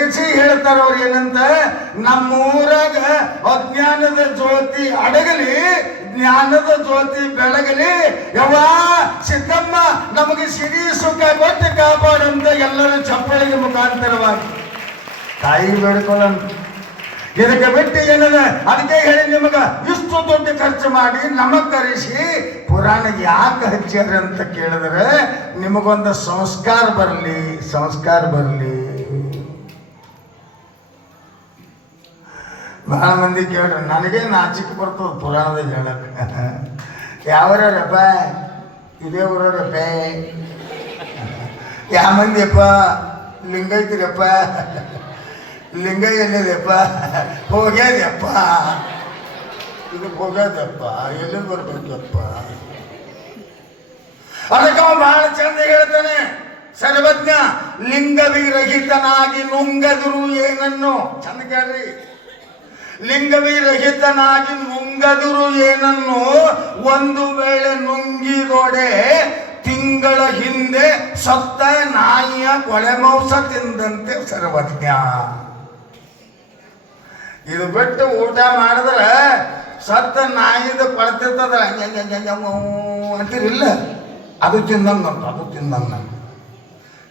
ಬೆಳಗಿಸಿ ಹೇಳ್ತಾರ ಅವ್ರು ಏನಂತ, ನಮ್ಮೂರಾಗ ಅಜ್ಞಾನದ ಜ್ಯೋತಿ ಅಡಗಲಿ, ಜ್ಞಾನದ ಜ್ಯೋತಿ ಬೆಳಗಲಿ. ಯವ್ವ ಸಿದ್ದಮ್ಮ ನಮಗೆ ಸಿರಿ ಸುಖ ಕೊಟ್ಟು ಕಾಪಾಡಂತ ಎಲ್ಲರೂ ಚಪ್ಪಳಿಗೆ ಮುಖಾಂತರವಾಗಿ ತಾಯಿ ಬೇಡ್ಕೊಳ್ಳೋಣ. ಇದಕ್ಕೆ ಬಿಟ್ಟು ಏನದ, ಅದಕ್ಕೆ ಹೇಳಿ ನಿಮಗ ಇಷ್ಟು ದುಡ್ಡು ಖರ್ಚು ಮಾಡಿ ನಮಗ್ ಕರೆಸಿ ಪುರಾಣ ಯಾಕೆ ಹಚ್ಚಾರ ಅಂತ ಕೇಳಿದ್ರೆ ನಿಮಗೊಂದು ಸಂಸ್ಕಾರ ಬರಲಿ, ಸಂಸ್ಕಾರ ಬರಲಿ. ಬಹಳ ಮಂದಿ ಕೇಳ್ರಿ, ನನಗೆ ನಾಚಿಕೆ ಬರ್ತದ ಪುರಾಣದಾಗ ಹೇಳಕ್. ಯಾವ್ರಪ್ಪ ಇದೇ ಊರಪ್ಪ, ಯಾವ ಮಂದಿಯಪ್ಪ ಲಿಂಗೈತಿರಪ್ಪ, ಲಿಂಗ ಎಲ್ಲಿದೆಪ್ಪ, ಹೋಗ್ಯಾದಪ್ಪ, ಇದಕ್ಕೆ ಹೋಗ್ಯಾದಪ್ಪ, ಎಲ್ಲಿ ಬರ್ಬೇಕಪ್ಪ. ಅದಕ್ಕೆ ಬಹಳ ಚಂದ ಹೇಳ್ತಾನೆ, ಸರ್ವಜ್ಞ ಲಿಂಗವಿರಹಿತನಾಗಿ ನುಂಗದಿರು ಏನನ್ನು. ಚಂದ ಕೇಳ್ರಿ, ಲಿಂಗವಿರಹಿತನಾಗಿ ನುಂಗದಿರು ಏನನ್ನು, ಒಂದು ವೇಳೆ ನುಂಗಿದೊಡೆ ತಿಂಗಳ ಹಿಂದೆ ಸತ್ತ ನಾಯಿಯ ಕೊಳೆ ಮಾಂಸ ತಿಂದಂತೆ ಸರ್ವಜ್ಞ. ಇದು ಬಿಟ್ಟು ಊಟ ಮಾಡಿದ್ರೆ ಸತ್ತ ನಾಯಿದ ಕೊಳ್ತಿರ್ತದ ಅಂತೀರಿಲ್ಲ, ಅದು ತಿಂದಂಗಂತ, ಅದು ತಿಂದಂಗ.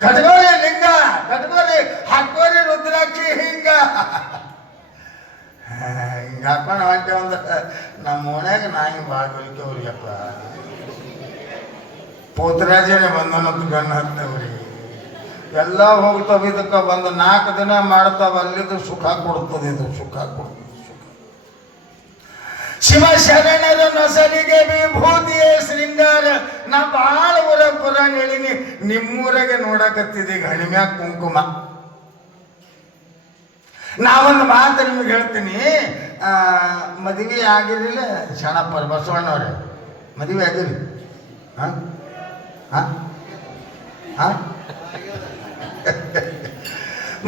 ಕಟ್ಕೋರಿ ಲಿಂಗ, ಕಟ್ಕೋರಿ, ಹಾಕೋರಿ ರುದ್ರಾಕ್ಷಿ, ಹಿಂಗ ಹಿಂಗ ಹಾಕೊಂಡು ಹೊಂಟೇವಂದ್ರೆ ನಮ್ಮ ಓಣ್ಯಾಗ ನಾಯಿ ಬಾಗಿಲ್ಕವ್ರಿಯಪ್ಪ. ಪೋತರಾಜನೇ ಬಂದನಂತ ಗಣ್ಣ ಹತ್ತವ್ರಿ, ಎಲ್ಲ ಹೋಗ್ತಾವ. ಇದಕ್ಕೆ ಒಂದು 4 ದಿನ ಮಾಡ್ತಾವ, ಅಲ್ಲಿದ್ದು ಸುಖ ಕೊಡ್ತದೆ, ಇದು ಸುಖ ಕೊಡ್ತದೆ. ಸುಖ ಶಿವ ಶರಣರ ನೊಸಲಿಗೆ ವಿಭೂತಿಯೇ ಶೃಂಗಾರ. ನಾ ಭಾಳ ಊರಾಗ ಪುರಾಣ ಹೇಳಿನಿ, ನಿಮ್ಮೂರಾಗೆ ನೋಡಕತ್ತಿದೆ ಈಗ ಹಣಿಮ್ಯಾಗ ಕುಂಕುಮ. ನಾವೊಂದು ಮಾತು ನಿಮಗೆ ಹೇಳ್ತೀನಿ, ಮದುವೆ ಆಗಿರಲಿಲ್ಲ ಶರಣಪ್ಪರ ಬಸವಣ್ಣವ್ರೆ, ಮದುವೆ ಆಗಿರಿ? ಹಾಂ ಹಾಂ ಹಾಂ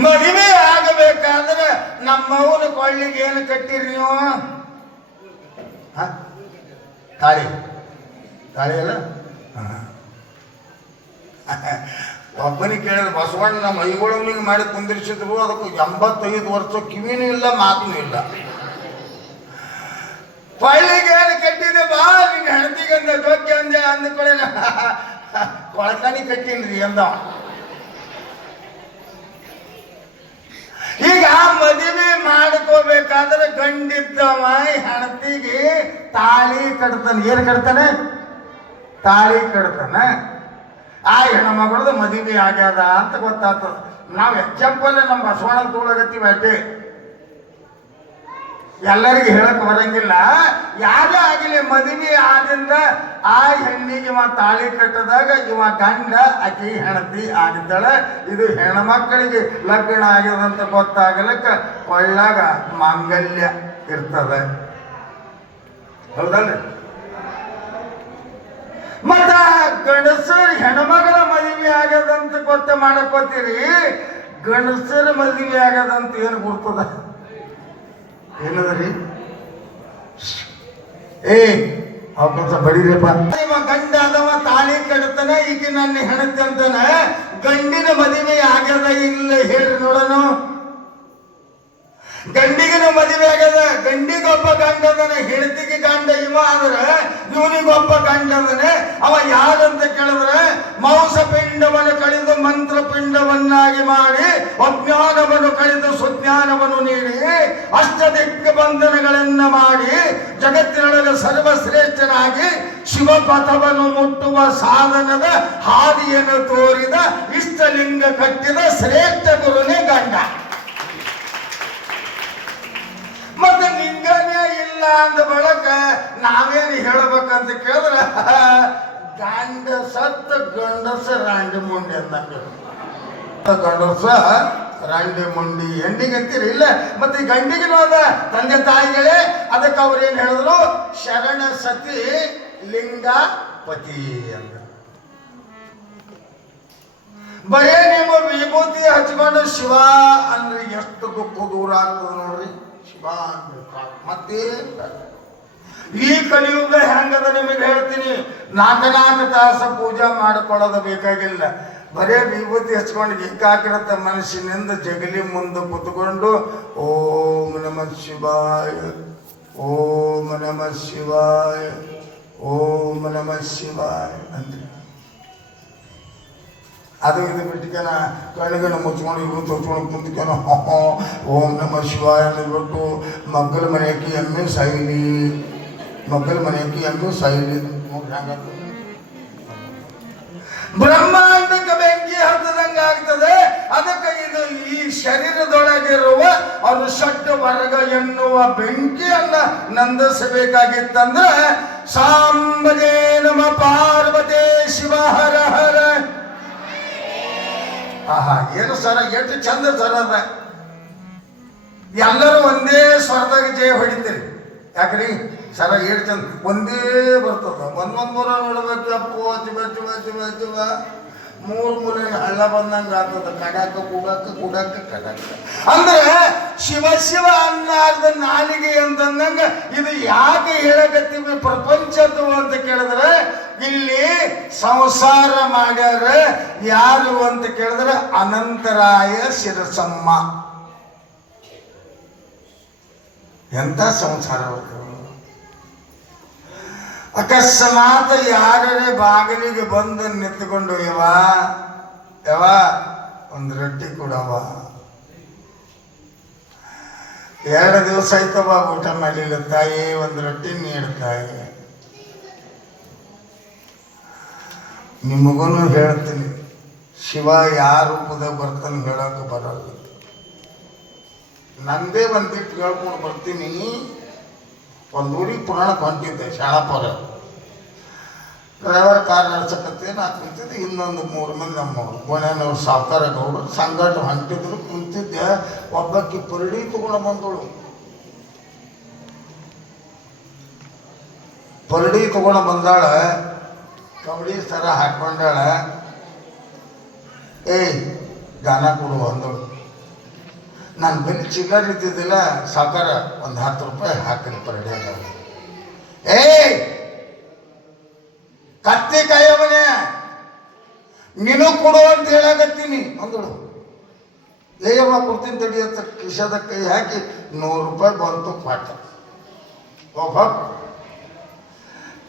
ಮದುವೆ ಆಗಬೇಕಾದ್ರೆ ನಮ್ಮವನ ಕೊಳ್ಳಿಗೆ ಏನು ಕಟ್ಟಿರಿ ನೀವು? ತಾಳಿ, ತಾಳಿ ಅಲ್ಲ. ಒಬ್ಬನಿಗೆ ಕೇಳಿದ್ರೆ ಬಸವಣ್ಣ ನಮ್ಮ ಐಗೊಳವನಿಗೆ ಮಾಡಿ ಕುಂದಿರಿಸಿದ್ರು, ಅದಕ್ಕೆ 85 ವರ್ಷ ಕಿವಿನೂ ಇಲ್ಲ, ಮಾತೂ ಇಲ್ಲ. ಕೊಳ್ಳಿಗೆ ಏನು ಕಟ್ಟಿದೆ, ಬಾ ನಿನ್ನ ಹೆಂಡತಿಗೆ ಅಂದ ಜೋಕೆ ಅಂದೆ, ಅಂದ್ಕೊಳ್ಳೆ ಕೊಳಕನಿ ಕಟ್ಟಿನ್ರಿ ಅಂದ. ಈಗ ಮದುವೆ ಮಾಡ್ಕೋಬೇಕಾದ್ರೆ ಗಂಡಿದ್ದವ ಹೆಂಡತಿಗೆ ತಾಳಿ ಕಟ್ತಾನೆ. ಏನು ಕಟ್ತಾನೆ? ತಾಳಿ ಕಟ್ತಾನೆ. ಆ ಹೆಣ್ಮಗಳದು ಮದುವೆ ಆಗ್ಯದ ಅಂತ ಗೊತ್ತಾಗ್ತದ. ನಾವು ಎಕ್ಸಾಂಪಲ್ ನಮ್ಮ ಬಸವಣ್ಣ ತೋಳಗತ್ತೀವಿ ಅಷ್ಟೇ, ಎಲ್ಲರಿಗೂ ಹೇಳಕ್ ಬರಂಗಿಲ್ಲ. ಯಾರೇ ಆಗಲಿ ಮದುವೆ ಆದಿಂದ ಆ ಹೆಣ್ಣಿಗೆ ಇವ ತಾಳಿ ಕಟ್ಟದಾಗ ಇವ ಗಂಡ, ಆಕೆ ಹೆಂಡತಿ ಆಗಿದ್ದಾಳೆ. ಇದು ಹೆಣ್ಮಕ್ಕಳಿಗೆ ಲಗ್ನ ಆಗ್ಯದಂತ ಗೊತ್ತಾಗಲಿಕ್ಕೆ ಕೊಳ್ಳಾಗ ಮಾಂಗಲ್ಯ ಇರ್ತದೆ, ಹೌದಲ್ರಿ? ಮತ್ತ ಗಂಡಸರು ಹೆಣ್ಮಗಳ ಮದುವೆ ಆಗ್ಯದಂತ ಗೊತ್ತ ಮಾಡಕೋತೀರಿ, ಗಂಡಸರ ಮದುವೆ ಆಗ್ಯದಂತ ಏನು ಗುರ್ತದ? ಏನದ್ರಿ? ಅವಕಾಶ ಬರೀರಪ್ಪ. ಗಂಡ ಅದವ ತಾಳಿ ಕಟ್ತಾನೆ, ಈಗ ನನ್ನ ಹೆಣತಿ ಅಂತಾನೆ. ಗಂಡಿನ ಮದುವೆ ಆಗ್ಯದ ಇಲ್ಲ ಹೇಳಿ ನೋಡೋಣ. ಗಂಡಿಗಿನ ಮದುವೆ ಆಗ್ಯದ, ಗಂಡಿಗೊಬ್ಬ ಗಂಡ ಅದನೆ, ಹೆಂಡತಿಗೆ ಗಂಡ ಇವ ಆದ್ರೆ ಇವನಿಗೊಬ್ಬ ಗಂಡ ಅದನೆ. ಅವ ಯಾರಂತ ಕೇಳಿದ್ರೆ ಮಾಂಸಪಿಂಡವನ್ನು ಕಳೆದು ಮಂತ್ರಪಿಂಡವನ್ನಾಗಿ ಮಾಡಿ ಅಜ್ಞಾನವನ್ನು ಕಳೆದು ಸುಜ್ಞಾನವನ್ನು ನೀಡಿ ಅಷ್ಟದಿಕ್ಕ ಬಂಧನಗಳನ್ನ ಮಾಡಿ ಜಗತ್ತಿನೊಳಗೆ ಸರ್ವಶ್ರೇಷ್ಠನಾಗಿ ಶಿವಪಥವನ್ನು ಮುಟ್ಟುವ ಸಾಧನದ ಹಾದಿಯನ್ನು ತೋರಿದ ಇಷ್ಟಲಿಂಗ ಕಟ್ಟಿದ ಶ್ರೇಷ್ಠ ಗುರುನೇ ಗಂಡ. ಮತ್ತೆ ಲಿಂಗನೇ ಇಲ್ಲ ಅಂದ ಬಳಕ ನಾವೇನು ಹೇಳಬೇಕಂತ ಕೇಳಿದ್ರೆ ಗಂಡ ಸತ್ತ ಗಂಡಸ ರಾಂಡಿ ಮುಂಡಿ ಅಂದಂಗೆ. ಗಂಡಸ ರಾಂಡಿ ಮುಂಡಿ ಹೆಣ್ಣಿಗಂತೀರಿ ಇಲ್ಲ. ಮತ್ತೆ ಗಂಡಿಗೆ ನೋದ ತಂದೆ ತಾಯಿಗಳೇ, ಅದಕ್ಕೆ ಅವ್ರೇನು ಹೇಳಿದ್ರು, ಶರಣ ಸತಿ ಲಿಂಗ ಪತಿ ಅಂತ. ಬರೇ ನೀವು ವಿಭೂತಿ ಹಚ್ಕೊಂಡು ಶಿವ ಅಂದ್ರೆ ಎಷ್ಟು ದುಃಖ ದೂರ ಆಗ್ತದೆ ನೋಡ್ರಿ. ಶಿವ ಅಂದ್ರೆ ಮತ್ತೆ ಈ ಕಲಿಯುಗ ಹೆಂಗದ ನಿಮಗೆ ಹೇಳ್ತೀನಿ. 4 ತಾಸು ಪೂಜೆ ಮಾಡಿಕೊಳ್ಳೋದು ಬೇಕಾಗಿಲ್ಲ. ಬರೇ ವಿಭೂತಿ ಹಚ್ಕೊಂಡು ಏಕಾಗ್ರತೆ ಮನಸ್ಸಿನಿಂದ ಜಗಲಿ ಮುಂದೆ ಕುತ್ಕೊಂಡು ಓಂ ನಮಃ ಶಿವಾಯ, ಓಂ ನಮಃ ಶಿವಾಯ, ಓಂ ನಮಃ ಶಿವಾಯ ಅಂದ್ರೆ ಅದು ಇದು ಬಿಟ್ಟಿಕನ ಕಣ್ಣುಗಳನ್ನು ಮುಚ್ಕೊಂಡು ಇವು ತೊಚ್ಕೊಂಡು ಕುಂತ್ಕನ ಓಂ ನಮಃ ಶಿವಾಯ ಅಂದ್ಬಿಟ್ಟು ಮಗ್ಗಲ ಮನೆಯಕ್ಕೆ ಎಮ್ಮೆ ಸಾಯಿಲಿ, ಮಗ್ಗಲ ಮನೆಯಕ್ಕೆ ಎಮ್ಮೆ ಸಾಯಿಲಿ. ಬ್ರಹ್ಮಾಂಡಕ್ಕೆ ಬೆಂಕಿ ಹತ್ತದಂಗೆ ಆಗ್ತದೆ. ಅದಕ್ಕೆ ಇದು ಈ ಶರೀರದೊಳಗಿರುವ ಅದು ಷಡ್ ವರ್ಗ ಎನ್ನುವ ಬೆಂಕಿಯನ್ನ ನಂದಿಸಬೇಕಾಗಿತ್ತಂದ್ರೆ ಸಾಂಬಜೇ ನಮ ಪಾರ್ವತಿ ಶಿವ ಹರ ಹರ. ಆಹಾ, ಏನು ಸರ ಎಷ್ಟು ಚಂದ ಸರ ಅದ. ಎಲ್ಲರೂ ಒಂದೇ ಸ್ವರದಾಗ ಜಯ ಹೊಡಿತೀರಿ. ಯಾಕ್ರಿ ಸರ ಎಷ್ಟು ಚಂದ ಒಂದೇ ಬರ್ತದ. ಒಂದೊಂದು ಮೂರ ನೋಡ್ಬೇಕು ಅಪ್ಪು ಚಿವ ಚಿವ ಚಿವ ಚಿವ ಮೂಲೆ ಹಳ್ಳ ಬಂದಂಗ ಆಗ್ತದ. ಕಡಾಕ ಕುಡಾಕ ಕಡಾಕ ಅಂದ್ರೆ ಶಿವ ಶಿವ ಅನ್ನಾರ್ದ ನಾಲಿಗೆ ಅಂತಂದಂಗ ಇದು ಯಾಕೆ ಹೇಳಕತ್ತೀವಿ ಪ್ರಪಂಚದ್ದು ಅಂತ ಕೇಳಿದ್ರೆ ಇಲ್ಲಿ ಸಂಸಾರ ಮಾಡ್ಯಾರ ಯಾರು ಅಂತ ಕೇಳಿದ್ರೆ ಅನಂತರಾಯ ಶಿರಸಮ್ಮ. ಎಂತ ಸಂಸಾರ. ಅಕಸ್ಮಾತ್ ಯಾರೇ ಬಾಗಿಲಿಗೆ ಬಂದು ನಿಂತ್ಕೊಂಡು ಯವ ಒಂದು ರೊಟ್ಟಿ ಕೊಡವ, 2 ದಿವಸ ಆಯ್ತವ ಊಟ ಮಾಡಲಿಲ್ಲ ತಾಯಿ, ಒಂದು ರೊಟ್ಟಿ ನೀಡ್ತಾಯಿ. ನಿಮಗೂ ಹೇಳ್ತೀನಿ, ಶಿವ ಯಾವ ರೂಪದಾಗ ಬರ್ತಾನೆ ಹೇಳೋಕೆ ಬರಲ್ಲ. ನಂದೇ ಒಂದಿಟ್ಟು ಹೇಳ್ಕೊಂಡು ಬರ್ತೀನಿ. ಒಂದು ಊರಿಗೆ ಪುರಾಣಕ್ಕೆ ಹೊಂಟಿದ್ದೆ, ಶಾಳಾಪುರ. ಡ್ರೈವರ್ ಕಾರ್ ನಡ್ಸಕತ್ತೆ, ನಾ ಕುಂತಿದ್ದೆ. ಇನ್ನೊಂದು 3 ಮಂದಿ ನಮ್ಮವ್ರು ಗೋಣ್ಯನವ್ರು ಸಾವುಕಾರ ಗೌಡರು ಸಂಗಟ ಹೊಂಟಿದ್ರು. ಕುಂತಿದ್ದೆ, ಒಬ್ಬಕ್ಕೆ ಪರಡಿ ತಗೊಂಡು ಬಂದಳು. ಪರಡಿ ತಗೊಂಡು ಬಂದಾಳ, ಕಬಡ್ಡಿ ಸರ ಹಾಕೊಂಡಾಳ. ಏಯ್ ಗಾನ ಕೊಡು ಅಂದಳು. ನಾನು ಬರೀ ಚಿಲ್ಲರ್ ಇದ್ದಿದ್ದಿಲ್ಲ, ಸಾಕಾರ ಒಂದು 10 ರೂಪಾಯಿ ಹಾಕಿರಿ ಪರಡಿಯಾಗ. ಏಯ್ ಕತ್ತಿ ಕಾಯವನೇ ನೀನು ಕೊಡು ಅಂತ ಹೇಳಾಕತ್ತೀನಿ ಅಂದಳು. ಏಯವ್ವ ಕೊಡ್ತೀನಿ ತಡಿ ಅಂತ ಕಿಶದ ಕೈ ಹಾಕಿ 100 ರೂಪಾಯಿ ಬಂತು ಪಾಠ. ಒಬ್ಬ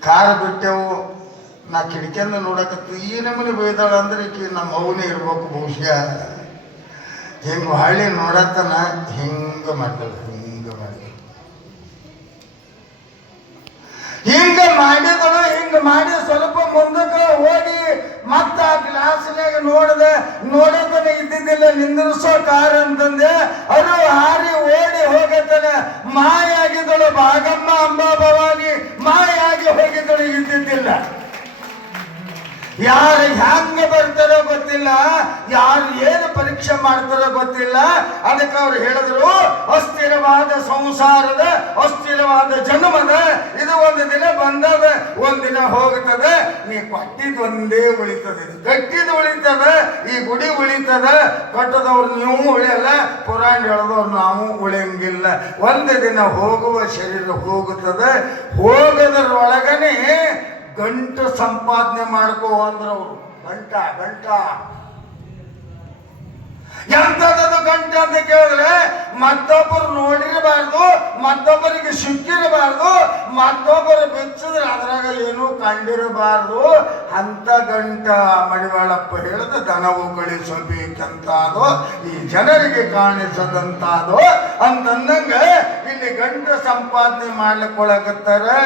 ಕಾರ್ ಬಿಟ್ಟೆವು. ನಾ ಕಿಟಕಿಯಿಂದ ನೋಡಕತ್ತೀನಿ. ಈ ನಮ್ಮನೆ ಬೈದಾಳ ಅಂದ್ರೆ ಈಕಿ ನಮ್ಮ ಅವನೇ ಇರ್ಬೇಕು ಬಹುಶಃ. ಹಿಂಗೆ ಹಳ್ಳಿ ನೋಡತ್ತನ ಹಿಂಗೆ ಮಾಡಿದಳು. ಹಿಂಗೆ ಮಾಡಿದಳು. ಹಿಂಗೆ ಮಾಡಿ ಸ್ವಲ್ಪ ಮುಂದಕ್ಕೆ ಹೋಗಿ ಮತ್ತೆ ಆ ಗ್ಲಾಸ್ನಾಗ ನೋಡೋದನ್ನ ಇದ್ದಿದ್ದಿಲ್ಲ. ನಿಂದಿರಿಸೋ ಕಾರ್ ಅಂತಂದೆ. ಅದು ಹಾರಿ ಓಡಿ ಹೋಗತ್ತಾನೆ. ಮಾಯಾಗಿದ್ದಳು. ಭಾಗಮ್ಮ ಅಂಬಾ ಭವಾನಿ ಮಾಯಾಗಿ ಹೋಗಿದ್ದಳು. ಇದ್ದಿದ್ದಿಲ್ಲ. ಯಾರು ಹ್ಯಾಂಗ ಬರ್ತಾರೋ ಗೊತ್ತಿಲ್ಲ, ಯಾರು ಏನು ಪರೀಕ್ಷೆ ಮಾಡ್ತಾರೋ ಗೊತ್ತಿಲ್ಲ. ಅದಕ್ಕೆ ಅವ್ರು ಹೇಳಿದ್ರು, ಅಸ್ಥಿರವಾದ ಸಂಸಾರದ ಅಸ್ಥಿರವಾದ ಜನ್ಮದ ಇದು ಒಂದು ದಿನ ಬಂದದ, ಒಂದಿನ ಹೋಗ್ತದೆ. ನೀ ಕೊಟ್ಟಿದ್ದು ಒಂದೇ ಉಳಿತದೆ, ಕಟ್ಟಿದ್ದು ಉಳಿತದ, ಈ ಗುಡಿ ಉಳಿತದ. ಕಟ್ಟದವ್ರು ನೀವು ಉಳಿಯಲ್ಲ, ಪುರಾಣ ಹೇಳದವ್ರು ನಾವು ಉಳಿಯಂಗಿಲ್ಲ. ಒಂದು ದಿನ ಹೋಗುವ ಶರೀರ ಹೋಗುತ್ತದೆ. ಹೋಗೋದ್ರೊಳಗನೆ ಗಂಟು ಸಂಪಾದನೆ ಮಾಡ್ಕೋ ಅಂದ್ರವ್ರು. ಗಂಟ ಎಂಥದ್ದು ಗಂಟೆ ಅಂತ ಕೇಳಿದ್ರೆ ಮತ್ತೊಬ್ಬರು ನೋಡಿರಬಾರ್ದು, ಮತ್ತೊಬ್ಬರಿಗೆ ಸಿಕ್ಕಿರಬಾರ್ದು, ಮತ್ತೊಬ್ಬರು ಬೆಚ್ಚಿದ್ರೆ ಅದ್ರಾಗ ಏನೂ ಕಂಡಿರಬಾರ್ದು. ಅಂತ ಗಂಟ ಮಡಿವಾಳಪ್ಪ ಹೇಳಿದ ದನವು ಗಳಿಸಬೇಕಂತಾದೋ ಈ ಜನರಿಗೆ ಕಾಣಿಸದಂತಾದೋ ಅಂತಂದಂಗ ಇಲ್ಲಿ ಗಂಟ ಸಂಪಾದನೆ ಮಾಡ್ಲಿಕ್ಕೊಳಕತ್ತಾರೆ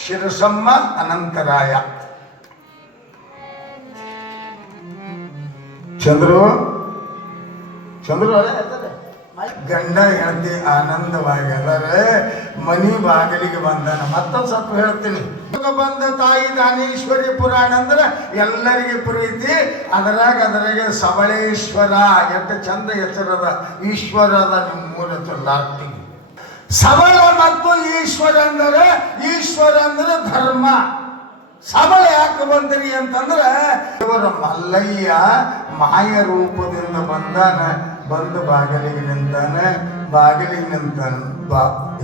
ಶಿರಸಮ್ಮ ಅನಂತರಾಯ. ಚಂದ್ರು ಗಂಡ ಹೆಂಡತಿ ಆನಂದವಾಗಿ ಅದರ ಮನಿ ಬಾಗಿಲಿಗೆ ಬಂದನ. ಮತ್ತೊಂದು ಸ್ವಲ್ಪ ಹೇಳ್ತೀನಿ. ಬಂದ ತಾಯಿ ದಾನೇಶ್ವರಿ ಪುರಾಣ ಅಂದ್ರೆ ಎಲ್ಲರಿಗೆ ಪ್ರೀತಿ. ಅದರಾಗ ಸಬಳೇಶ್ವರ ಎಷ್ಟು ಚಂದ ಹೆಸರದ. ಈಶ್ವರದ ನಿಮ್ಮ ಮೂಲ ಚೊಲ್ಲಾರ್ತಿ. ಸಬಳ ಮತ್ತು ಈಶ್ವರ ಅಂದ್ರೆ ಧರ್ಮ. ಸಬಳ ಯಾಕೆ ಬಂದ್ರಿ ಅಂತಂದ್ರೆ ಇವರ ಮಲ್ಲಯ್ಯ ಮಾಯ ರೂಪದಿಂದ ಬಂದು ಬಾಗಿಲಿಗೆ ನಿಂತಾನೆ.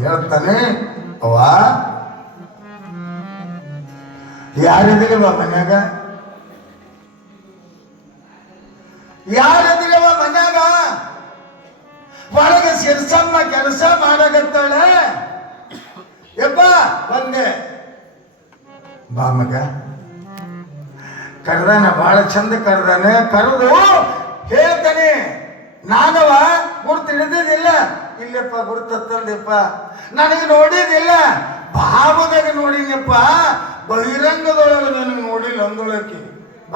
ಹೇಳ್ತಾನೆ, ಅವ್ವ ಯಾರಿದಿಲ್ವ ಮನ್ಯಾಗ? ಯಾರದ್ರವ ಮನ್ಯಾಗ ಒಳಗ ಸಿರ್ಸಮ್ಮ ಕೆಲಸ ಮಾಡಕತ್ತಾಳೆ. ಯಪ್ಪ ಬಂದೆ ಬಾ ಮಗ ಕರ್ದಾನ, ಬಹಳ ಚಂದ ಕರ್ದಾನೆ. ಕರೆದು ಹೇಳ್ತಾನೆ, ನಾನವ ಗುರ್ತು ಹಿಡಿದಿಲ್ಲ. ಇಲ್ಲಪ್ಪ ಗುರ್ತತ್ತಂದಪ್ಪ, ನನಗೆ ನೋಡಿದಿಲ್ಲ, ಭಾವದಾಗ ನೋಡಿನಪ್ಪ, ಬಹಿರಂಗದೊಳಗೆ ನನಗೆ ನೋಡಿಲ್ಲ ಅಂದೊಳಕ್ಕೆ,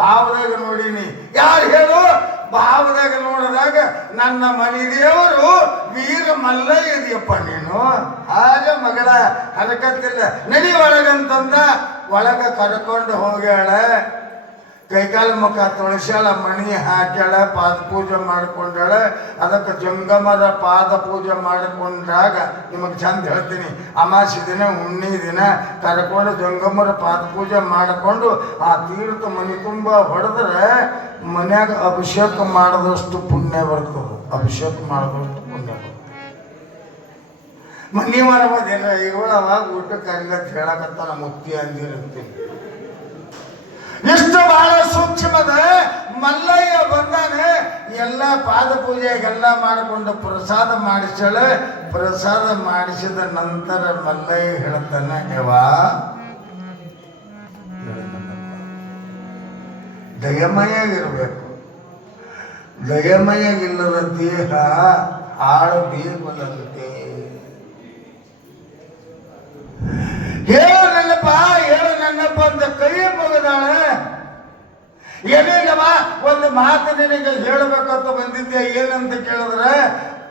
ಭಾವದಾಗ ನೋಡೀನಿ. ಯಾರು ಹೇಳು? ಭಾವದಾಗ ನೋಡಿದಾಗ ನನ್ನ ಮನೆ ದೇವರು ವೀರ ಮಲ್ಲ ಇದೆಯಪ್ಪ ನೀನು. ಆಗ ಮಗಳ ಹರಕತ್ತಿಲ್ಲ, ನಡಿ ಒಳಗಂತಂದ. ಒಳಗ ಕರ್ಕೊಂಡು ಹೋಗ್ಯಾಳ. ಕೈಕಾಲ ಮುಖ ತೊಳಸ್ಯಾಳ, ಮಣಿ ಹಾಕ್ಯಾಳ, ಪಾದ ಪೂಜೆ ಮಾಡ್ಕೊಂಡಾಳ. ಅದಕ್ಕೆ ಜಂಗಮರ ಪಾದ ಪೂಜೆ ಮಾಡಿಕೊಂಡಾಗ ನಿಮಗೆ ಚಂದ ಹೇಳ್ತೀನಿ, ಅಮಾಸಿ ದಿನ ಹುಣ್ಣಿ ದಿನ ಕರ್ಕೊಂಡು ಜಂಗಮರ ಪಾದ ಪೂಜೆ ಮಾಡಿಕೊಂಡು ಆ ತೀರ್ಥ ಮನೆ ತುಂಬ ಹೊಡೆದ್ರೆ ಮನ್ಯಾಗ ಅಭಿಷೇಕ ಮಾಡಿದಷ್ಟು ಪುಣ್ಯ ಬರ್ತದೆ. ಅಭಿಷೇಕ ಮಾಡಿದಷ್ಟು ಪುಣ್ಯ ಬರ್ತದೆ. ಮನೆ ಮಾಡಬೋದಿಲ್ಲ, ಇವಳವಾಗ ಊಟಕ್ಕೆ ಕರಿಗತ್ ಹೇಳಕತ್ತಾನ ಮುತ್ತಿ ಅಂದಿರ್ತೀನಿ. ಇಷ್ಟು ಬಹಳ ಸೂಕ್ಷ್ಮದ ಮಲ್ಲಯ್ಯ ಬಂದಾನೆ. ಎಲ್ಲ ಪಾದ ಪೂಜೆಗೆಲ್ಲ ಮಾಡಿಕೊಂಡು ಪ್ರಸಾದ ಮಾಡಿಸಳ. ಪ್ರಸಾದ ಮಾಡಿಸಿದ ನಂತರ ಮಲ್ಲಯ್ಯ ಹೇಳ್ತಾನೆ, ಯವಾ ದಯಮಯಾಗಿರ್ಬೇಕು. ದಯಮಯಾಗಿಲ್ಲದ ದೇಹ ಹಾಳು ಬೇಗುಲಂತೆ. ಹೇಳು ನನ್ನಪ್ಪ ಅಂತ ಕೈ ಮುಗಿದಾಳೆ. ಏನೇನವ ಒಂದು ಮಾತು ನಿನಗೆ ಹೇಳಬೇಕಂತ ಬಂದಿದ್ದೆ. ಏನಂತ ಕೇಳಿದ್ರೆ,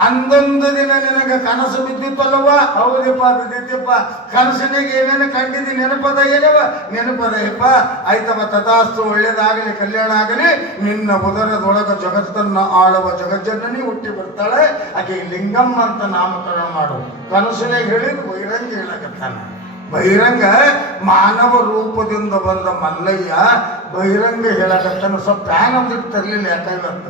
ಅಂದೊಂದು ದಿನ ನಿನಗೆ ಕನಸು ಬಿದ್ದಿತ್ತಲ್ಲವ? ಹೌದಪ್ಪ ಬಿದ್ದಿತ್ತಪ್ಪ. ಕನಸಿನಾಗ ಏನೇನು ಕಂಡಿದ್ದಿ? ನೆನಪದ ಏನವ? ನೆನಪದಯಪ್ಪ. ಆಯ್ತವ, ತಥಾಸ್ತು, ಒಳ್ಳೇದಾಗಲಿ, ಕಲ್ಯಾಣ ಆಗಲಿ. ನಿನ್ನ ಉದರದೊಳಗ ಜಗತ್ತನ್ನು ಆಳುವ ಜಗಜ್ಜನನಿ ಹುಟ್ಟಿ ಬರ್ತಾಳೆ. ಆಕೆ ಲಿಂಗಮ್ಮ ಅಂತ ನಾಮಕರಣ ಮಾಡು. ಕನಸಿನಾಗ ಹೇಳಿದ್ ಬಹಿರಂಗ ಹೇಳಕತ್ತಾನ. ಬಹಿರಂಗ ಮಾನವ ರೂಪದಿಂದ ಬಂದ ಮಲ್ಲಯ್ಯ ಬಹಿರಂಗ ಹೇಳಕತ್ತಾನ. ಸ್ವಲ್ಪ ಫ್ಯಾನ್ ಅಂದಿಟ್ಟು ತರಲಿಲ್ಲ, ಯಾಕಾಗತ್ತ